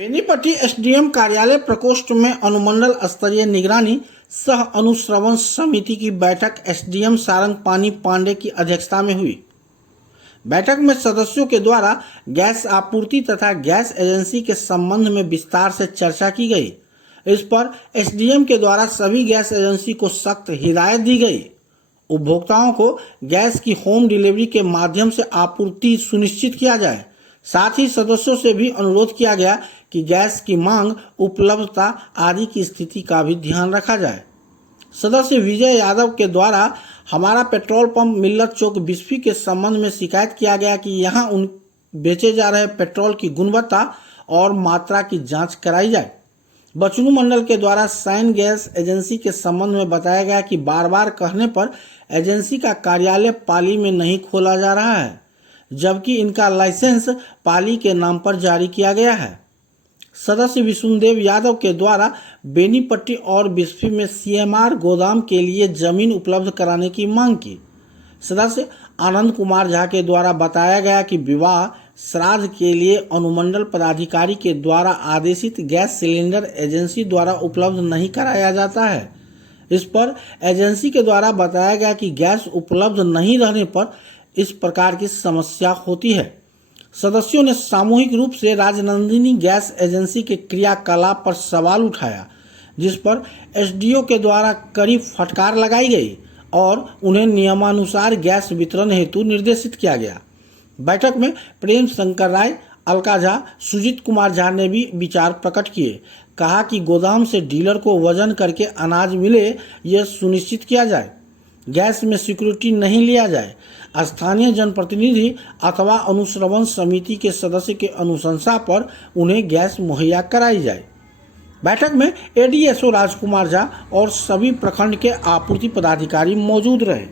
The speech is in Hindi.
बेनीपट्टी एसडीएम कार्यालय प्रकोष्ठ में अनुमंडल स्तरीय निगरानी सह अनुश्रवण समिति की बैठक एसडीएम सारंगपानी पांडे की अध्यक्षता में हुई। बैठक में सदस्यों के द्वारा गैस आपूर्ति तथा गैस एजेंसी के संबंध में विस्तार से चर्चा की गई। इस पर एसडीएम के द्वारा सभी गैस एजेंसी को सख्त हिदायत दी गई। उपभोक्ताओं को गैस की होम डिलीवरी के माध्यम से आपूर्ति सुनिश्चित किया जाए। साथ ही सदस्यों से भी अनुरोध किया गया कि गैस की मांग, उपलब्धता आदि की स्थिति का भी ध्यान रखा जाए। सदस्य विजय यादव के द्वारा हमारा पेट्रोल पंप मिल्लत चौक बिस्फी के संबंध में शिकायत किया गया कि यहां बेचे जा रहे पेट्रोल की गुणवत्ता और मात्रा की जांच कराई जाए। बचनू मंडल के द्वारा साइन गैस एजेंसी के संबंध में बताया गया कि बार बार कहने पर एजेंसी का कार्यालय पाली में नहीं खोला जा रहा है, जबकि इनका लाइसेंस पाली के नाम पर जारी किया गया है। सदस्य विष्णुदेव यादव के द्वारा बेनीपट्टी और बिस्फी में सीएमआर गोदाम के लिए जमीन उपलब्ध कराने की मांग की। सदस्य आनंद कुमार झा के द्वारा बताया गया कि विवाह श्राद्ध के लिए अनुमंडल पदाधिकारी के द्वारा आदेशित गैस सिलेंडर एजेंसी द्वारा उपलब्ध नहीं कराया जाता है। इस पर एजेंसी के द्वारा बताया गया कि गैस उपलब्ध नहीं रहने पर इस प्रकार की समस्या होती है। सदस्यों ने सामूहिक रूप से राजनंदिनी गैस एजेंसी के क्रियाकलाप पर सवाल उठाया, जिस पर एसडीओ के द्वारा कड़ी फटकार लगाई गई और उन्हें नियमानुसार गैस वितरण हेतु निर्देशित किया गया। बैठक में प्रेम शंकर राय, अलका झा, सुजीत कुमार झा ने भी विचार प्रकट किए। कहा कि गोदाम से डीलर को वजन करके अनाज मिले, यह सुनिश्चित किया जाए। गैस में सिक्योरिटी नहीं लिया जाए। स्थानीय जनप्रतिनिधि अथवा अनुश्रवण समिति के सदस्य के अनुशंसा पर उन्हें गैस मुहैया कराई जाए। बैठक में एडीएसओ राजकुमार झा और सभी प्रखंड के आपूर्ति पदाधिकारी मौजूद रहे।